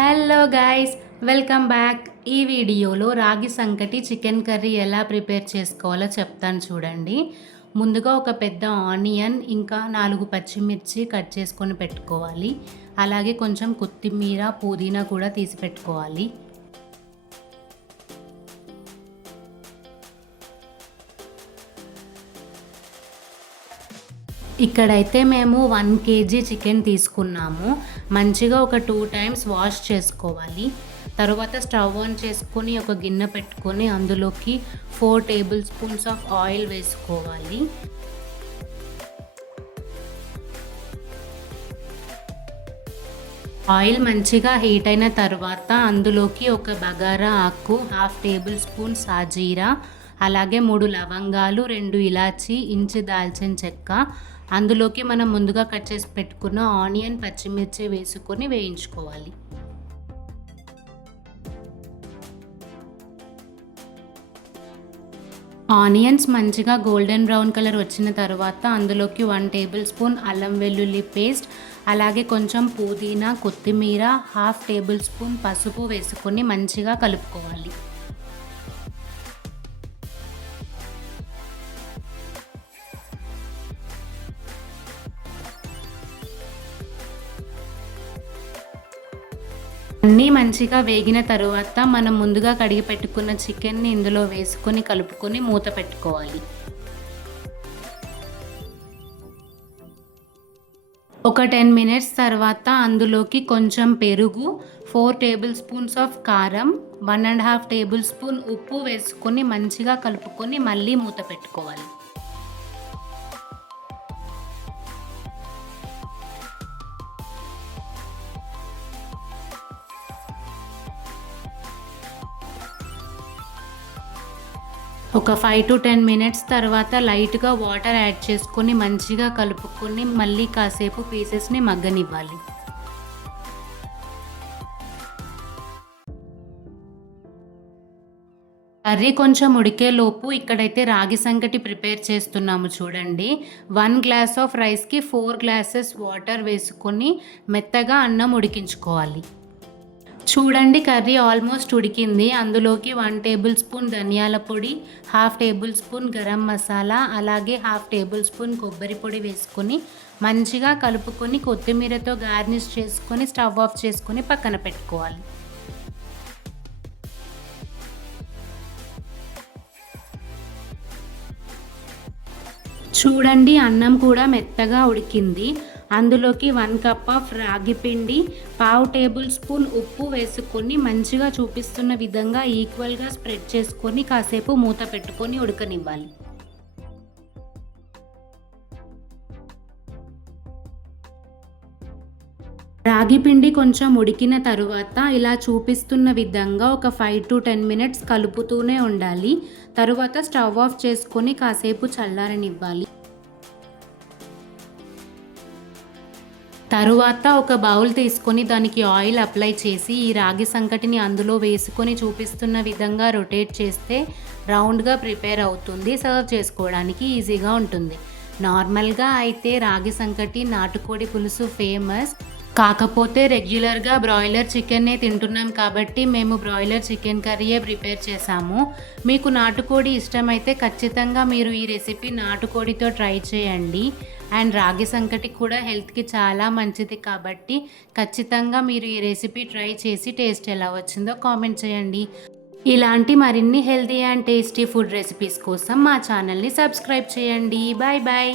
Hello guys, welcome back. ఈ వీడియోలో రాగి సంకటి చికెన్ కర్రీ ఎలా ప్రిపేర్ చేసుకోవాలో చెప్తాను చూడండి. ముందుగా ఒక పెద్ద ఆనియన్ ఇంకా 4 పచ్చిమిర్చి కట్ చేసుకొని పెట్టుకోవాలి. అలాగే కొంచెం కొత్తిమీర, పుదీనా కూడా తీసి పెట్టుకోవాలి. ఇక్కడైతే మేము 1 kg చికెన్ తీసుకున్నాము. మంచిగా ఒక 2 టైమ్స్ వాష్ చేసుకోవాలి. తర్వాత స్టవ్ ఆన్ చేసుకొని ఒక గిన్నె పెట్టుకొని అందులోకి 4 టేబుల్ స్పూన్స్ ఆఫ్ ఆయిల్ వేసుకోవాలి. ఆయిల్ మంచిగా హీట్ అయిన తర్వాత అందులోకి ఒక బగారా ఆకు, 1/2 టేబుల్ స్పూన్ సాజీరా, అలాగే 3 లవంగాలు, 2 ఇలాచి, ఇంచు దాల్చిన చెక్క, అందులోకి మనం ముందుగా కట్ చేసి పెట్టుకున్న ఆనియన్, పచ్చిమిర్చి వేసుకొని వేయించుకోవాలి. ఆనియన్స్ మంచిగా గోల్డెన్ బ్రౌన్ కలర్ వచ్చిన తర్వాత అందులోకి 1 టేబుల్ స్పూన్ అల్లం వెల్లుల్లి పేస్ట్, అలాగే కొంచెం పుదీనా, కొత్తిమీర, 1/2 టేబుల్ స్పూన్ పసుపు వేసుకొని మంచిగా కలుపుకోవాలి. అన్నీ మంచిగా వేగిన తరువాత మనం ముందుగా కడిగి పెట్టుకున్న చికెన్ని ఇందులో వేసుకొని కలుపుకొని మూత పెట్టుకోవాలి. ఒక 10 మినిట్స్ తర్వాత అందులోకి కొంచెం పెరుగు, 4 టేబుల్ స్పూన్స్ ఆఫ్ కారం, 1.5 టేబుల్ స్పూన్ ఉప్పు వేసుకొని మంచిగా కలుపుకొని మళ్ళీ మూత పెట్టుకోవాలి. ఒక 5 to 10 మినిట్స్ తర్వాత లైట్గా వాటర్ యాడ్ చేసుకొని మంచిగా కలుపుకొని మళ్ళీ కాసేపు పీసెస్ని మగ్గనివ్వాలి. కర్రీ కొంచెం ఉడికేలోపు ఇక్కడైతే రాగి సంకటి ప్రిపేర్ చేస్తున్నాము చూడండి. 1 గ్లాస్ ఆఫ్ రైస్కి 4 గ్లాసెస్ వాటర్ వేసుకొని మెత్తగా అన్నం ఉడికించుకోవాలి. చూడండి, కర్రీ ఆల్మోస్ట్ ఉడికింది. అందులోకి 1 టేబుల్ స్పూన్ ధనియాల పొడి, 1/2 టేబుల్ స్పూన్ గరం మసాలా, అలాగే 1/2 టేబుల్ స్పూన్ కొబ్బరి పొడి వేసుకొని మంచిగా కలుపుకొని కొత్తిమీరతో గార్నిష్ చేసుకొని స్టవ్ ఆఫ్ చేసుకొని పక్కన పెట్టుకోవాలి. చూడండి, అన్నం కూడా మెత్తగా ఉడికింది. అందులోకి 1 కప్ ఆఫ్ రాగి పిండి, 1/2 టేబుల్ స్పూన్ ఉప్పు వేసుకొని మంచిగా చూపిస్తున్న విధంగా ఈక్వల్గా స్ప్రెడ్ చేసుకొని కాసేపు మూత పెట్టుకొని ఉడకనివ్వాలి. రాగి పిండి కొంచెం ఉడికిన తరువాత ఇలా చూపిస్తున్న విధంగా ఒక 5 to 10 మినిట్స్ కలుపుతూనే ఉండాలి. తరువాత స్టవ్ ఆఫ్ చేసుకొని కాసేపు చల్లారనివ్వాలి. తరువాత ఒక బౌల్ తీసుకొని దానికి ఆయిల్ అప్లై చేసి ఈ రాగి సంకటిని అందులో వేసుకొని చూపిస్తున్న విధంగా రొటేట్ చేస్తే రౌండ్గా ప్రిపేర్ అవుతుంది. సర్వ్ చేసుకోవడానికి ఈజీగా ఉంటుంది. నార్మల్గా అయితే రాగి సంకటి, నాటుకోడి పులుసు ఫేమస్. కాకపోతే రెగ్యులర్గా బ్రాయిలర్ చికెన్నే తింటున్నాం కాబట్టి మేము బ్రాయిలర్ చికెన్ కర్రీయే ప్రిపేర్ చేసాము. మీకు నాటుకోడి ఇష్టమైతే ఖచ్చితంగా మీరు ఈ రెసిపీ నాటుకోడితో ట్రై చేయండి. అండ్ రాగి సంకటి కూడా హెల్త్కి చాలా మంచిది కాబట్టి ఖచ్చితంగా మీరు ఈ రెసిపీ ట్రై చేసి టేస్ట్ ఎలా వచ్చిందో కామెంట్ చేయండి. ఇలాంటి మరిన్ని healthy and tasty food recipes కోసం మా ఛానల్ని సబ్స్క్రైబ్ చేయండి. Bye bye.